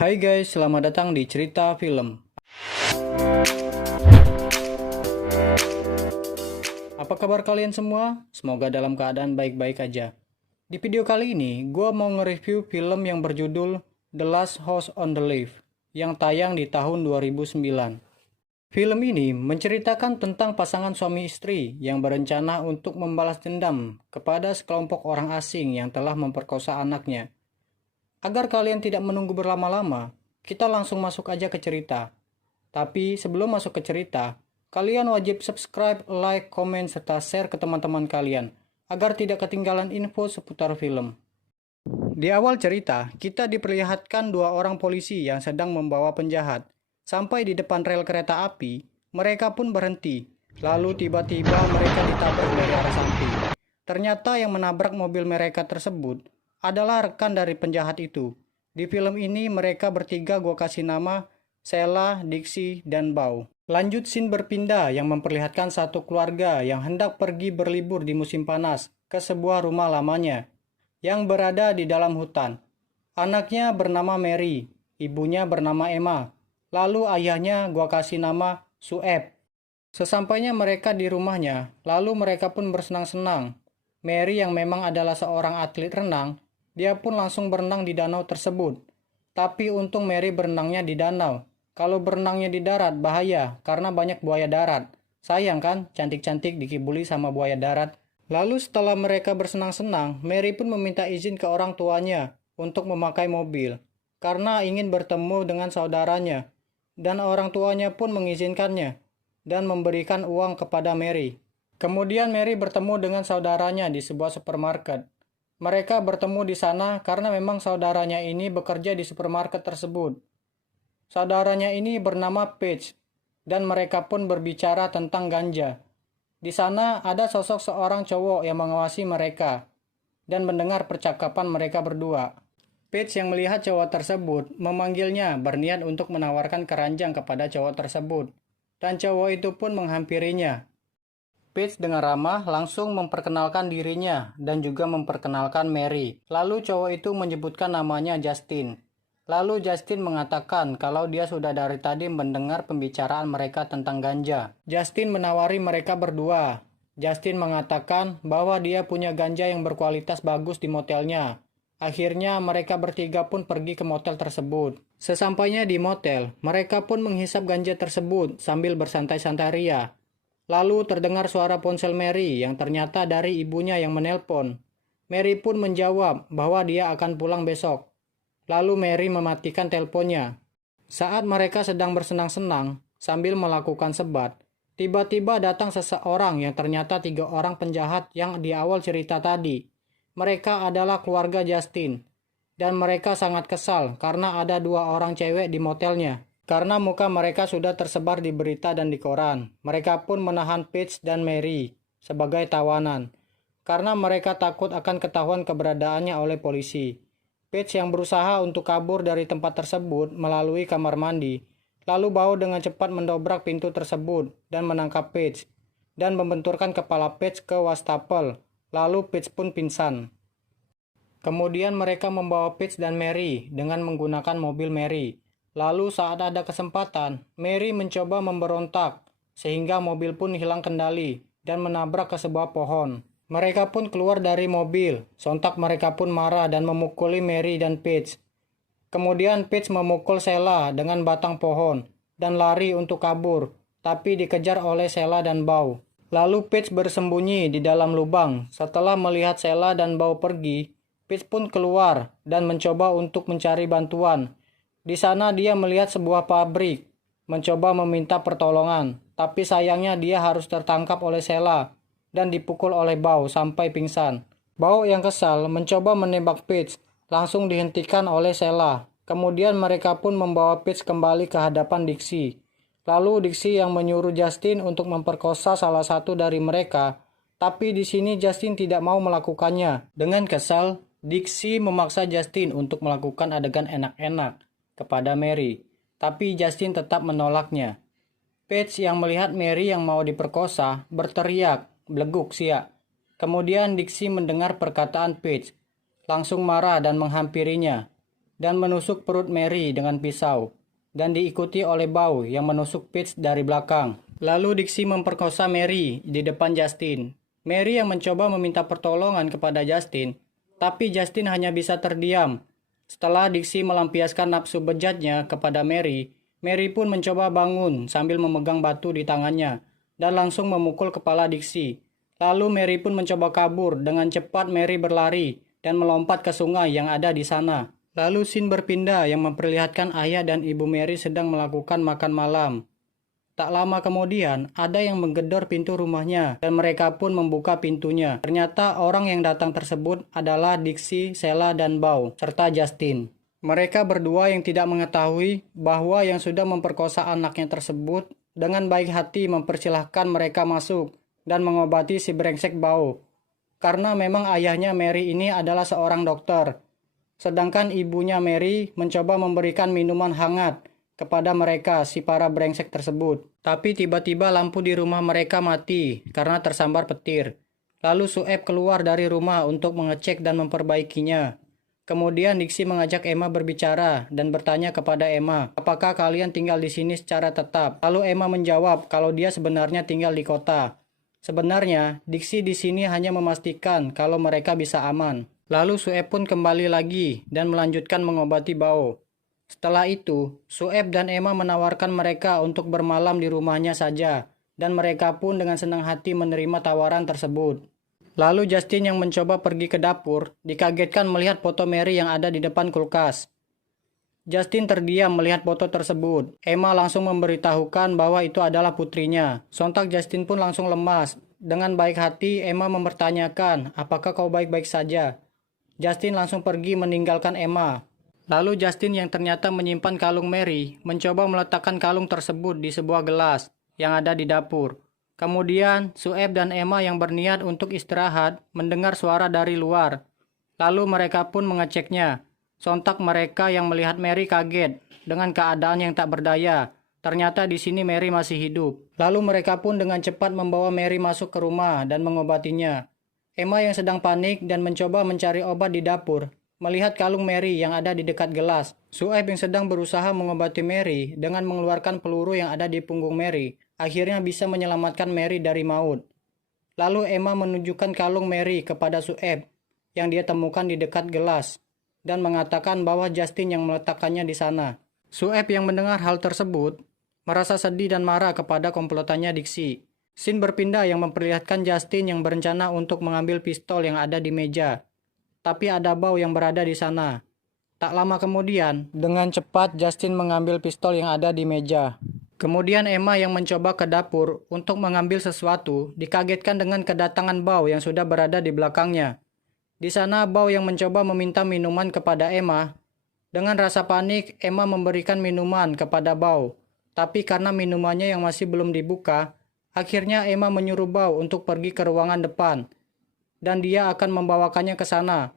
Hai guys, selamat datang di Cerita Film. Apa kabar kalian semua? Semoga dalam keadaan baik-baik aja. Di video kali ini, gue mau nge-review film yang berjudul The Last House on the Left yang tayang di tahun 2009. Film ini menceritakan tentang pasangan suami istri yang berencana untuk membalas dendam kepada sekelompok orang asing yang telah memperkosa anaknya. Agar kalian tidak menunggu berlama-lama, kita langsung masuk aja ke cerita. Tapi sebelum masuk ke cerita, kalian wajib subscribe, like, komen, serta share ke teman-teman kalian agar tidak ketinggalan info seputar film. Di awal cerita, kita diperlihatkan dua orang polisi yang sedang membawa penjahat. Sampai di depan rel kereta api, mereka pun berhenti. Lalu tiba-tiba mereka ditabrak dari arah samping. Ternyata yang menabrak mobil mereka tersebut adalah rekan dari penjahat itu. Di film ini mereka bertiga gua kasih nama Sheila, Dixie, dan Bao. Lanjut scene berpindah yang memperlihatkan satu keluarga yang hendak pergi berlibur di musim panas ke sebuah rumah lamanya yang berada di dalam hutan. Anaknya bernama Mary, ibunya bernama Emma, lalu ayahnya gua kasih nama Sueb. Sesampainya mereka di rumahnya, lalu mereka pun bersenang-senang. Mary yang memang adalah seorang atlet renang, dia pun langsung berenang di danau tersebut. Tapi untung Mary berenangnya di danau. Kalau berenangnya di darat bahaya karena banyak buaya darat. Sayang kan, cantik-cantik dikibuli sama buaya darat. Lalu setelah mereka bersenang-senang, Mary pun meminta izin ke orang tuanya untuk memakai mobil karena ingin bertemu dengan saudaranya. Dan orang tuanya pun mengizinkannya dan memberikan uang kepada Mary. Kemudian Mary bertemu dengan saudaranya di sebuah supermarket. Mereka bertemu di sana karena memang saudaranya ini bekerja di supermarket tersebut. Saudaranya ini bernama Paige dan mereka pun berbicara tentang ganja. Di sana ada sosok seorang cowok yang mengawasi mereka dan mendengar percakapan mereka berdua. Paige yang melihat cowok tersebut memanggilnya berniat untuk menawarkan keranjang kepada cowok tersebut. Dan cowok itu pun menghampirinya. Paige dengan ramah langsung memperkenalkan dirinya dan juga memperkenalkan Mary. Lalu cowok itu menyebutkan namanya Justin. Lalu Justin mengatakan kalau dia sudah dari tadi mendengar pembicaraan mereka tentang ganja. Justin menawari mereka berdua. Justin mengatakan bahwa dia punya ganja yang berkualitas bagus di motelnya. Akhirnya mereka bertiga pun pergi ke motel tersebut. Sesampainya di motel, mereka pun menghisap ganja tersebut sambil bersantai-santai ria. Lalu terdengar suara ponsel Mary yang ternyata dari ibunya yang menelpon. Mary pun menjawab bahwa dia akan pulang besok. Lalu Mary mematikan teleponnya. Saat mereka sedang bersenang-senang sambil melakukan sebat, tiba-tiba datang seseorang yang ternyata 3 orang penjahat yang di awal cerita tadi. Mereka adalah keluarga Justin. Dan mereka sangat kesal karena ada 2 orang cewek di motelnya. Karena muka mereka sudah tersebar di berita dan di koran. Mereka pun menahan Paige dan Mary sebagai tawanan. Karena mereka takut akan ketahuan keberadaannya oleh polisi. Paige yang berusaha untuk kabur dari tempat tersebut melalui kamar mandi. Lalu Bao dengan cepat mendobrak pintu tersebut dan menangkap Paige. Dan membenturkan kepala Paige ke wastafel. Lalu Paige pun pingsan. Kemudian mereka membawa Paige dan Mary dengan menggunakan mobil Mary. Lalu saat ada kesempatan, Mary mencoba memberontak sehingga mobil pun hilang kendali dan menabrak ke sebuah pohon. Mereka pun keluar dari mobil. Sontak mereka pun marah dan memukuli Mary dan Paige. Kemudian Paige memukul Sheila dengan batang pohon dan lari untuk kabur, tapi dikejar oleh Sheila dan Bao. Lalu Paige bersembunyi di dalam lubang. Setelah melihat Sheila dan Bao pergi, Paige pun keluar dan mencoba untuk mencari bantuan. Di sana dia melihat sebuah pabrik, mencoba meminta pertolongan, tapi sayangnya dia harus tertangkap oleh Sheila dan dipukul oleh Bao sampai pingsan. Bao yang kesal mencoba menembak Paige, langsung dihentikan oleh Sheila. Kemudian mereka pun membawa Paige kembali ke hadapan Dixie. Lalu Dixie yang menyuruh Justin untuk memperkosa salah satu dari mereka, tapi di sini Justin tidak mau melakukannya. Dengan kesal, Dixie memaksa Justin untuk melakukan adegan enak-enak kepada Mary, tapi Justin tetap menolaknya. Paige yang melihat Mary yang mau diperkosa berteriak, "Beleguk sia." Kemudian Dixie mendengar perkataan Paige, langsung marah dan menghampirinya. dan menusuk perut Mary dengan pisau, dan diikuti oleh Bao yang menusuk Peach dari belakang. Lalu Dixie memperkosa Mary di depan Justin. Mary yang mencoba meminta pertolongan kepada Justin, tapi Justin hanya bisa terdiam. Setelah Dixie melampiaskan nafsu bejatnya kepada Mary, Mary pun mencoba bangun sambil memegang batu di tangannya dan langsung memukul kepala Dixie. Lalu Mary pun mencoba kabur. Dengan cepat Mary berlari dan melompat ke sungai yang ada di sana. Lalu scene berpindah yang memperlihatkan ayah dan ibu Mary sedang melakukan makan malam. Tak lama kemudian, ada yang menggedor pintu rumahnya dan mereka pun membuka pintunya. Ternyata orang yang datang tersebut adalah Dixie, Sheila, dan Bao, serta Justin. Mereka berdua yang tidak mengetahui bahwa yang sudah memperkosa anaknya tersebut dengan baik hati mempersilahkan mereka masuk dan mengobati si brengsek Bao. Karena memang ayahnya Mary ini adalah seorang dokter. Sedangkan ibunya Mary mencoba memberikan minuman hangat kepada mereka si para brengsek tersebut. Tapi tiba-tiba lampu di rumah mereka mati karena tersambar petir. Lalu Sueb keluar dari rumah untuk mengecek dan memperbaikinya. Kemudian Dixie mengajak Emma berbicara dan bertanya kepada Emma, apakah kalian tinggal di sini secara tetap? Lalu Emma menjawab kalau dia sebenarnya tinggal di kota. Sebenarnya, Dixie di sini hanya memastikan kalau mereka bisa aman. Lalu Sueb pun kembali lagi dan melanjutkan mengobati Bao. Setelah itu, Sueb dan Emma menawarkan mereka untuk bermalam di rumahnya saja, dan mereka pun dengan senang hati menerima tawaran tersebut. Lalu Justin yang mencoba pergi ke dapur, dikagetkan melihat foto Mary yang ada di depan kulkas. Justin terdiam melihat foto tersebut. Emma langsung memberitahukan bahwa itu adalah putrinya. Sontak Justin pun langsung lemas. Dengan baik hati, Emma mempertanyakan, apakah kau baik-baik saja? Justin langsung pergi meninggalkan Emma. Lalu Justin yang ternyata menyimpan kalung Mary, mencoba meletakkan kalung tersebut di sebuah gelas yang ada di dapur. Kemudian, Sueb dan Emma yang berniat untuk istirahat mendengar suara dari luar. Lalu mereka pun mengeceknya. Sontak mereka yang melihat Mary kaget dengan keadaan yang tak berdaya. Ternyata di sini Mary masih hidup. Lalu mereka pun dengan cepat membawa Mary masuk ke rumah dan mengobatinya. Emma yang sedang panik dan mencoba mencari obat di dapur, melihat kalung Mary yang ada di dekat gelas. Sueb yang sedang berusaha mengobati Mary dengan mengeluarkan peluru yang ada di punggung Mary, akhirnya bisa menyelamatkan Mary dari maut. Lalu Emma menunjukkan kalung Mary kepada Sueb yang dia temukan di dekat gelas dan mengatakan bahwa Justin yang meletakkannya di sana. Sueb yang mendengar hal tersebut merasa sedih dan marah kepada komplotannya Dixie. Scene berpindah yang memperlihatkan Justin yang berencana untuk mengambil pistol yang ada di meja. Tapi ada Bao yang berada di sana. Tak lama kemudian, dengan cepat Justin mengambil pistol yang ada di meja. Kemudian Emma yang mencoba ke dapur untuk mengambil sesuatu dikagetkan dengan kedatangan Bao yang sudah berada di belakangnya. Di sana Bao yang mencoba meminta minuman kepada Emma. Dengan rasa panik, Emma memberikan minuman kepada Bao. Tapi karena minumannya yang masih belum dibuka, akhirnya Emma menyuruh Bao untuk pergi ke ruangan depan. Dan dia akan membawakannya ke sana.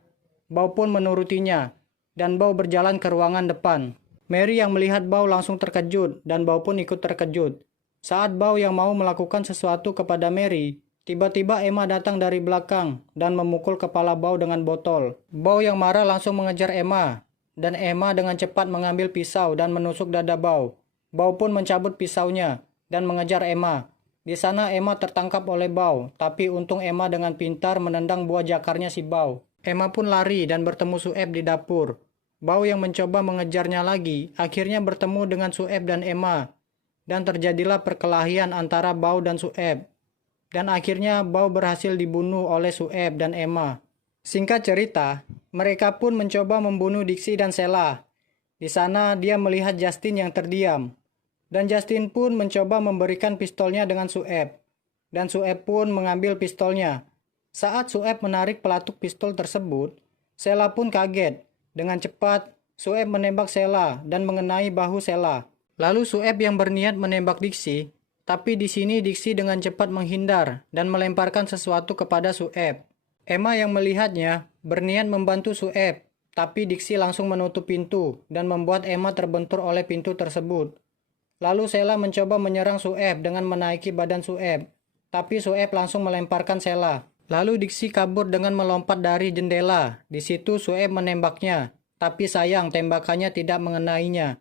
Bao pun menurutinya, dan Bao berjalan ke ruangan depan. Mary yang melihat Bao langsung terkejut, dan Bao pun ikut terkejut. Saat Bao yang mau melakukan sesuatu kepada Mary, tiba-tiba Emma datang dari belakang dan memukul kepala Bao dengan botol. Bao yang marah langsung mengejar Emma, dan Emma dengan cepat mengambil pisau dan menusuk dada Bao. Bao pun mencabut pisaunya dan mengejar Emma. Di sana Emma tertangkap oleh Bao, tapi untung Emma dengan pintar menendang buah jakarnya si Bao. Emma pun lari dan bertemu Sueb di dapur. Bao yang mencoba mengejarnya lagi, akhirnya bertemu dengan Sueb dan Emma. Dan terjadilah perkelahian antara Bao dan Sueb. Dan akhirnya Bao berhasil dibunuh oleh Sueb dan Emma. Singkat cerita, mereka pun mencoba membunuh Dixie dan Sheila. Di sana dia melihat Justin yang terdiam. Dan Justin pun mencoba memberikan pistolnya dengan Sueb. Dan Sueb pun mengambil pistolnya. Saat Sueb menarik pelatuk pistol tersebut, Sheila pun kaget. Dengan cepat, Sueb menembak Sheila dan mengenai bahu Sheila. Lalu Sueb yang berniat menembak Dixie, tapi di sini Dixie dengan cepat menghindar dan melemparkan sesuatu kepada Sueb. Emma yang melihatnya berniat membantu Sueb, tapi Dixie langsung menutup pintu dan membuat Emma terbentur oleh pintu tersebut. Lalu Sheila mencoba menyerang Sueb dengan menaiki badan Sueb, tapi Sueb langsung melemparkan Sheila. Lalu Dixie kabur dengan melompat dari jendela. Di situ Sueb menembaknya, tapi sayang tembakannya tidak mengenainya.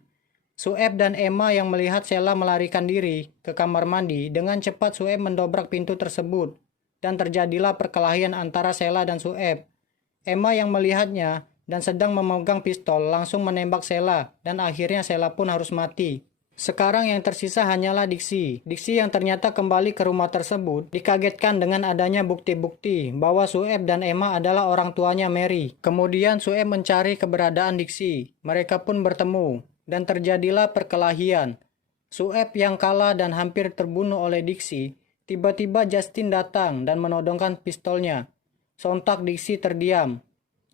Sueb dan Emma yang melihat Sheila melarikan diri ke kamar mandi, dengan cepat Sueb mendobrak pintu tersebut, dan terjadilah perkelahian antara Sheila dan Sueb. Emma yang melihatnya dan sedang memegang pistol langsung menembak Sheila, dan akhirnya Sheila pun harus mati. Sekarang yang tersisa hanyalah Dixie. Dixie yang ternyata kembali ke rumah tersebut dikagetkan dengan adanya bukti-bukti bahwa Sueb dan Emma adalah orang tuanya Mary. Kemudian Sueb mencari keberadaan Dixie. Mereka pun bertemu dan terjadilah perkelahian. Sueb yang kalah dan hampir terbunuh oleh Dixie, tiba-tiba Justin datang dan menodongkan pistolnya. Sontak Dixie terdiam.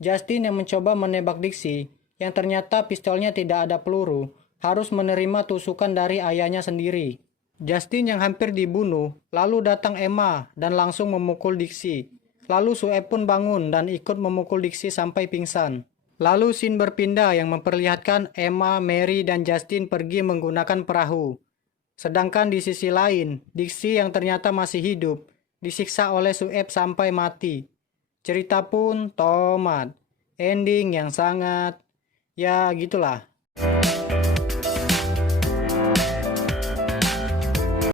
Justin yang mencoba menembak Dixie, yang ternyata pistolnya tidak ada peluru, harus menerima tusukan dari ayahnya sendiri. Justin yang hampir dibunuh, lalu datang Emma dan langsung memukul Dixie. Lalu Sueb pun bangun dan ikut memukul Dixie sampai pingsan. Lalu scene berpindah yang memperlihatkan Emma, Mary, dan Justin pergi menggunakan perahu. Sedangkan di sisi lain, Dixie yang ternyata masih hidup, disiksa oleh Sueb sampai mati. Cerita pun tamat. Ending yang sangat, ya gitulah.